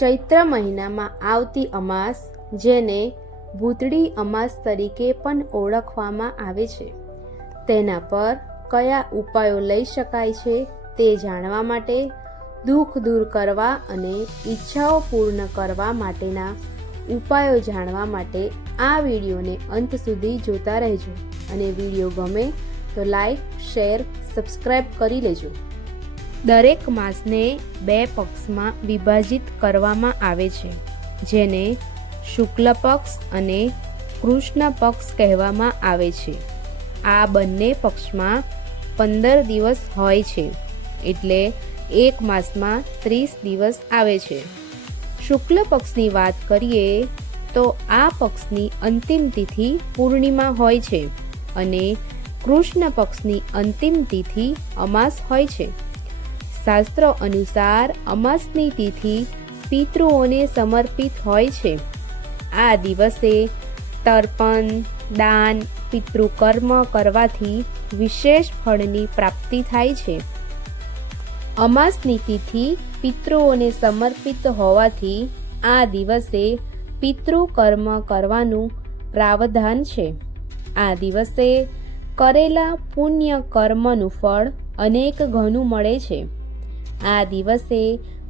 ચૈત્ર મહિનામાં આવતી અમાસ, જેને ભૂતળી અમાસ તરીકે પણ ઓળખવામાં આવે છે, તેના પર કયા ઉપાયો લઈ શકાય છે તે જાણવા માટે, દુઃખ દૂર કરવા અને ઈચ્છાઓ પૂર્ણ કરવા માટેના ઉપાયો જાણવા માટે આ વિડીયોને અંત સુધી જોતા રહેજો. અને વિડીયો ગમે તો લાઈક, શેર, સબસ્ક્રાઈબ કરી લેજો. દરેક માસને 2 પક્ષમાં વિભાજિત કરવામાં આવે છે, જેને શુક્લ પક્ષ અને કૃષ્ણ પક્ષ કહેવામાં આવે છે. આ બંને પક્ષમાં 15 દિવસ હોય છે, એટલે એક માસમાં 30 દિવસ આવે છે. શુક્લ પક્ષની વાત કરીએ તો આ પક્ષની અંતિમ તિથિ પૂર્ણિમા હોય છે અને કૃષ્ણ પક્ષની અંતિમ તિથિ અમાસ હોય છે. શાસ્ત્રો અનુસાર અમાસની તિથિ પિતૃઓને સમર્પિત હોય છે. આ દિવસે તર્પણ, દાન, પિતૃકર્મ કરવાથી વિશેષ ફળની પ્રાપ્તિ થાય છે. અમાસની તિથિ પિતૃઓને સમર્પિત હોવાથી આ દિવસે પિતૃકર્મ કરવાનું પ્રાવધાન છે. આ દિવસે કરેલા પુણ્ય કર્મનું ફળ અનેક ગણું મળે છે. આ દિવસે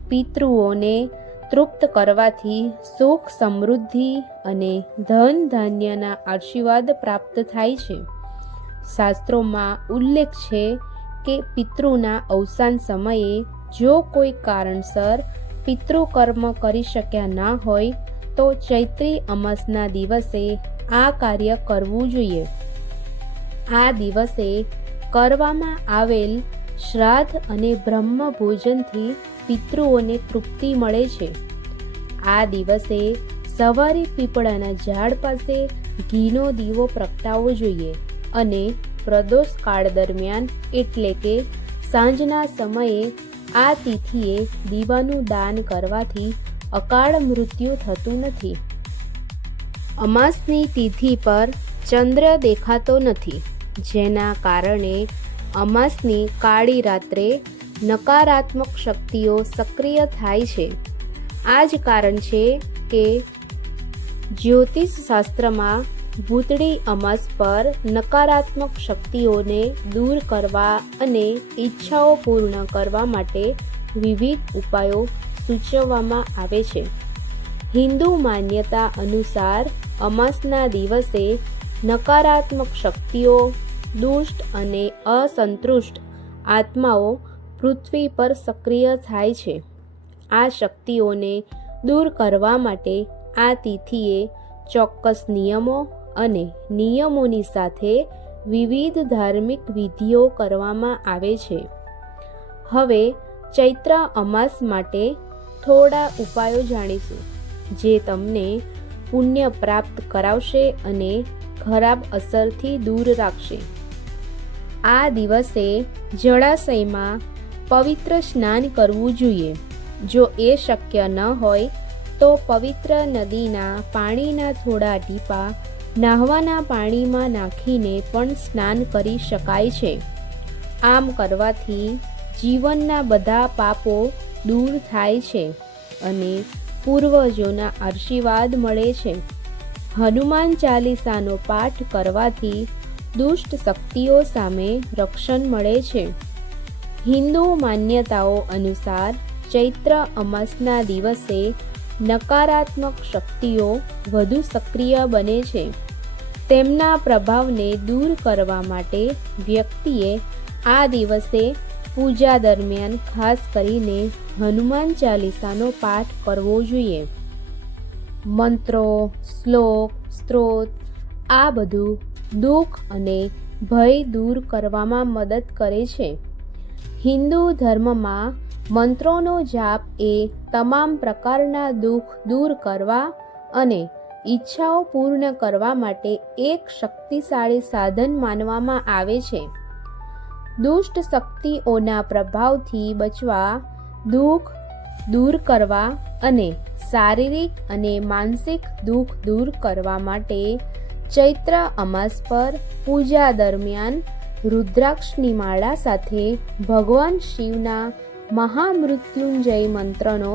પિતૃઓને તૃપ્ત કરવાથી સુખ, સમૃદ્ધિ અને ધન ધાન્યના આશીર્વાદ પ્રાપ્ત થાય છે. શાસ્ત્રોમાં ઉલ્લેખ છે કે પિતૃના અવસાન સમયે જો કોઈ કારણસર પિતૃકર્મ કરી શક્યા ના હોય તો ચૈત્રી અમાસના દિવસે આ કાર્ય કરવું જોઈએ. આ દિવસે કરવામાં આવેલ શ્રાદ્ધ અને બ્રહ્મ ભોજનથી પિતૃઓને તૃપ્તિ મળે છે. આ દિવસે સવારે પીપળાના ઝાડ પાસે ઘીનો દીવો પ્રગટાવવો જોઈએ અને પ્રદોષ કાળ દરમિયાન એટલે કે સાંજના સમયે આ તિથિએ દીવાનું દાન કરવાથી અકાળ મૃત્યુ થતું નથી. અમાસની તિથિ પર ચંદ્ર દેખાતો નથી, જેના કારણે અમાસની કાળી રાત્રે નકારાત્મક શક્તિઓ સક્રિય થાય છે. આ જ કારણ છે કે જ્યોતિષ શાસ્ત્રમાં ભૂતળી અમાસ પર નકારાત્મક શક્તિઓને દૂર કરવા અને ઈચ્છાઓ પૂર્ણ કરવા માટે વિવિધ ઉપાયો સૂચવવામાં આવે છે. હિન્દુ માન્યતા અનુસાર અમાસના દિવસે નકારાત્મક શક્તિઓ, દુષ્ટ અને અસંતુષ્ટ આત્માઓ પૃથ્વી પર સક્રિય થાય છે. આ શક્તિઓને દૂર કરવા માટે આ તિથિએ ચોક્કસ નિયમો અને નિયમોની સાથે વિવિધ ધાર્મિક વિધિઓ કરવામાં આવે છે. હવે ચૈત્ર અમાસ માટે થોડા ઉપાયો જાણીશું, જે તમને પુણ્ય પ્રાપ્ત કરાવશે અને ખરાબ અસરથી દૂર રાખશે. આ દિવસે જળાશયમાં પવિત્ર સ્નાન કરવું જોઈએ. જો એ શક્ય ન હોય તો પવિત્ર નદીના પાણીના થોડા ટીપા નહાવાના પાણીમાં નાખીને પણ સ્નાન કરી શકાય છે. આમ કરવાથી જીવનના બધા પાપો દૂર થાય છે અને પૂર્વજોના આશીર્વાદ મળે છે. હનુમાન ચાલીસાનો પાઠ કરવાથી દુષ્ટ શક્તિઓ સામે રક્ષણ મળે છે. હિન્દુ માન્યતાઓ અનુસાર ચૈત્ર અમાસના દિવસે નકારાત્મક શક્તિઓ વધુ સક્રિય બને છે. તેમના પ્રભાવને દૂર કરવા માટે વ્યક્તિએ આ દિવસે પૂજા દરમિયાન ખાસ કરીને હનુમાન ચાલીસાનો પાઠ કરવો જોઈએ. મંત્રો, શ્લોક, સ્ત્રોત આ બધું દુઃખ અને ભય દૂર કરવામાં મદદ કરે છે. હિન્દુ ધર્મમાં મંત્રોનો જાપ એ તમામ પ્રકારના દુઃખ દૂર કરવા અને ઈચ્છાઓ પૂર્ણ કરવા માટે એક શક્તિશાળી સાધન માનવામાં આવે છે. દુષ્ટ શક્તિઓના પ્રભાવથી બચવા, દુઃખ દૂર કરવા અને શારીરિક અને માનસિક દુઃખ દૂર કરવા માટે ચૈત્ર અમાસ પર પૂજા દરમિયાન રુદ્રાક્ષની માળા સાથે ભગવાન શિવના મહામૃત્યુંજય મંત્રનો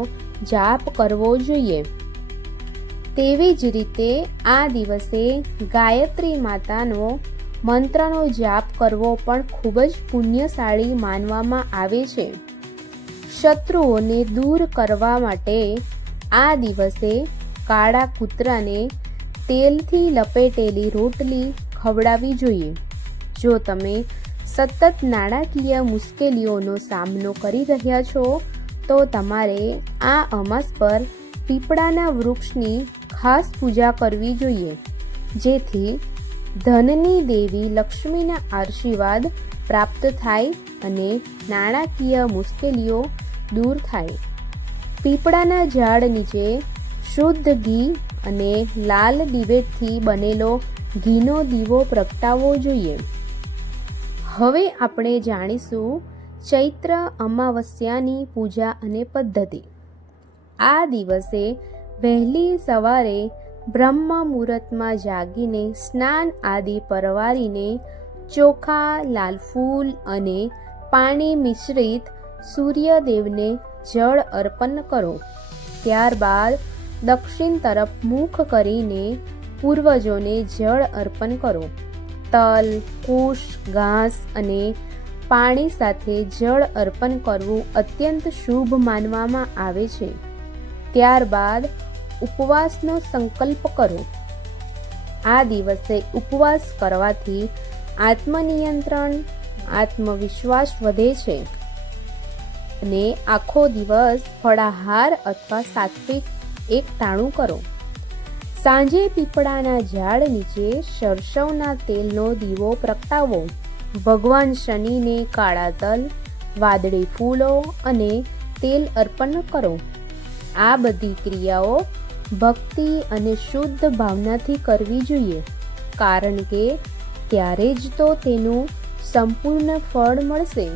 જાપ કરવો જોઈએ. તેવી જ રીતે આ દિવસે ગાયત્રી માતાનો મંત્રનો જાપ કરવો પણ ખૂબ જ પુણ્યશાળી માનવામાં આવે છે. શત્રુઓને દૂર કરવા માટે આ દિવસે કાળા કૂતરાને તેલથી લપેટેલી રોટલી ખવડાવવી જોઈએ. જો તમે સતત નાણાકીય મુશ્કેલીઓનો સામનો કરી રહ્યા છો તો તમારે આ અમાસ પર પીપળાના વૃક્ષની ખાસ પૂજા કરવી જોઈએ, જેથી ધનની દેવી લક્ષ્મીના આશીર્વાદ પ્રાપ્ત થાય અને નાણાકીય મુશ્કેલીઓ દૂર થાય. પીપળાના ઝાડ નીચે શુદ્ધ ઘી અને લાલ દિવેટથી બનેલો ઘીનો દીવો પ્રગટાવવો જોઈએ. હવે આપણે જાણીશું ચૈત્ર અમાવસ્યાની પૂજા અને પદ્ધતિ. આ દિવસે વહેલી સવારે બ્રહ્મ મુહૂર્તમાં જાગીને સ્નાન આદિ પરવારીને ચોખા, લાલ ફૂલ અને પાણી મિશ્રિત સૂર્યદેવને જળ અર્પણ કરો. ત્યારબાદ દક્ષિણ તરફ મુખ કરીને પૂર્વજોને જળ અર્પણ કરો. તલ, કુશ, ઘાસ અને પાણી સાથે જળ અર્પણ કરવું અત્યંત શુભ માનવામાં આવે છે. ત્યારબાદ ઉપવાસનો સંકલ્પ કરો. આ દિવસે ઉપવાસ કરવાથી આત્મનિયંત્રણ, આત્મવિશ્વાસ વધે છે અને આખો દિવસ ફળાહાર અથવા સાત્વિક એકટાણું કરો. સાંજે પીપળાના ઝાડ નીચે સરસવના તેલનો દીવો પ્રગટાવો. ભગવાન શનિને કાળા તલ, વાદળી ફૂલો અને તેલ અર્પણ કરો. આ બધી ક્રિયાઓ ભક્તિ અને શુદ્ધ ભાવનાથી કરવી જોઈએ, કારણ કે ત્યારે જ તો તેનું સંપૂર્ણ ફળ મળશે.